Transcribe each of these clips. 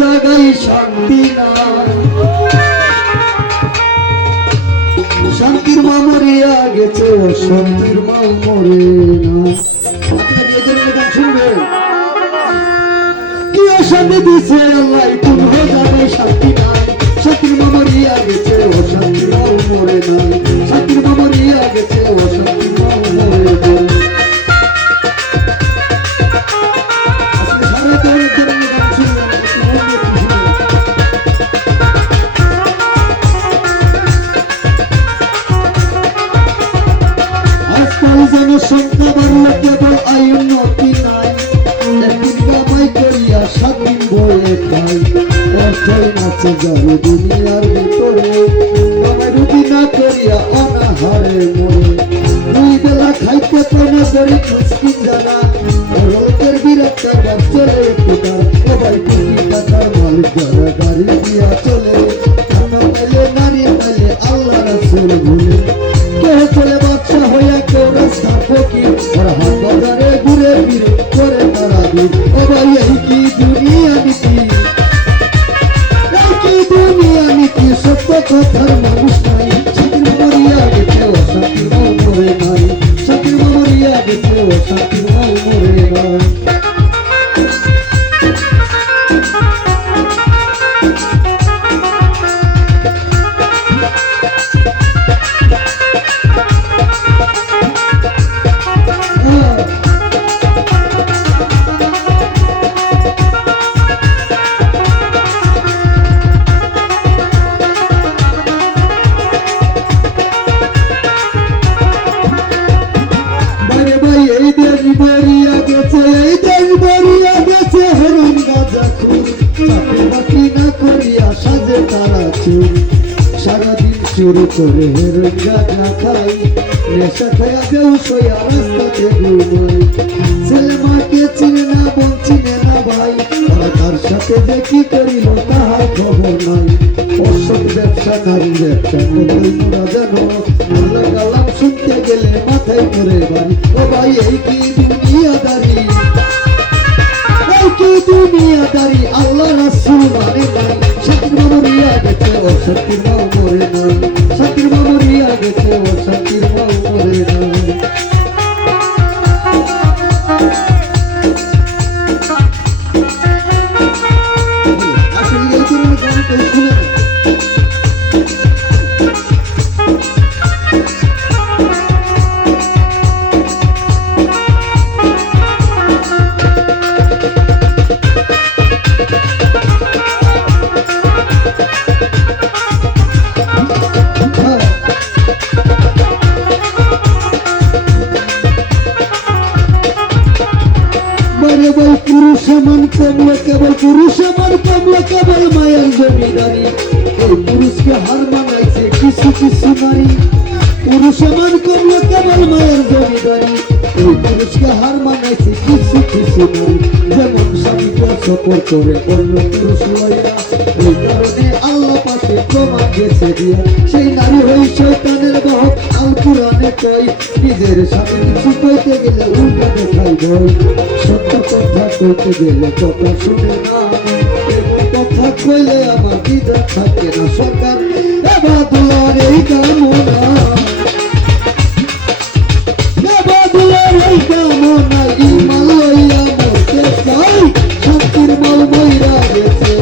জায়গায় শান্তি নাই। শান্তির মা মরিয়া গেছে, শান্তির মা মরে না। আপনার এদের গান শুনবেন। কি অশান্তি দিছে আল্লাহ, কোন জায়গায় শান্তি নাই। শান্তির মা মরিয়া গেছে, শান্তির মা মরে না। শান্তির মা মরিয়া গেছে, শান্তির মা মরে না। জনসংখ্যা বাড়লো কেবল আয় উন্নতি নাই। একদিন কামাই করিয়া স্বাধীন বয়ে খাই। অর্থই নাচে যাবে দুনিয়ার ভিতরে, কামাই রুটি না করিয়া অনাহারে মরে। দুই বেলা খাইতে পায় না গরিব মিসকিন যারা, লোকের বিরক্ত চলে একটু তার। সবাই কোটি টাকার মালিক যারা, গাড়ি দিয়া চলে। খানা পাইলে নারী পাইলে আল্লাহ রাসূল ভুলে। কেউ চলে বাদশা হইয়া, কেউ রাস্তা ফকির। আর হাট বাজারে ঘুরে ফিরে করে তারা দূর। ও ভাই এই কি দুনিয়া নীতি, এই কি দুনিয়া নীতি। সত্য কথার মানুষ নাই। শান্তির মা মরিয়া গেছে, শান্তির মা মরে নাই। শান্তির মা মরিয়া গেছে, শান্তির মা মরে নাই। বরিয়া গেছে, এই দেশ বরিয়া গেছে। হরণ গাজা খুর চাকরি বাকরি না করিয়া সাজে তারা চুর। সারাদিন শুরু করে হেরোইন গাছ না খাই, নেশা খায়া বেউস হইয়া রাস্তাতে ঘুমাই। ছেলে মাকে চিনে না, বোন চিনে না ভাই। তারা তার সাথে যে কি করিল তাহার খবর নাই। অসৎ ব্যবসা নারী ব্যবসা কতই মোরা জানো। আল্লাহ কালাম শুনতে গেলে মাথায় করে বাড়ি। ও ভাই এই কি দুনিয়াদারি, এই কি দুনিয়াদারি। আল্লাহ রাসূল মানে নাই। শান্তির মা মরিয়া গেছে, শান্তির মা মরে নাই। শান্তির মা মরিয়া গেছে, শান্তির মা মরে নাই। আসলে এই ধরনের গান কেউ শুনে না। পুরুষ মান কমলো কেবল, পুরুষ মান কমলো কেবল মায়ের জমিদারি। এই পুরুষকে হার মানাইছে কিছু কিছু নারী। পুরুষ মান কমলো কেবল মায়ের জমিদারি। এই পুরুষকে হার মানাইছে কিছু কিছু নারী। যেমন স্বামীকে সফর করে অন্য পুরুষ লইয়া, এই কারণে আল্লাহ পাকে প্রমাণ গেছে দিয়া। সেই নারী হই শয়তানের বাহক। আল কুরআনে কয়, নিজের স্বামী কিছু কইতে গেলে উল্টা দেখাই ভয়। সত্য কথা কইতে গেলে কথা শুনে না, কথা কইলে আমার দিদা থাকে না। সরকার এবাদুল্লাহর এই কামনা, এবাদুল্লাহর এই কামনা। ঈমান লইয়া মরতে চাই, শান্তির মাল মইরা গেছে,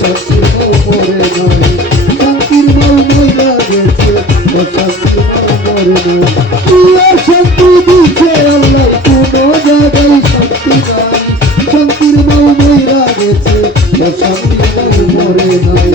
শান্তির মাল মরে নাই। শান্তির মাল মইরা গেছে, শান্তির মাল মরে নাই। শান্তি দিছে আল্লাহ, কোন জায়গায় শান্তি নাই। শান্তির মাল মইরা গেছে, শান্তির মাল মরে নাই।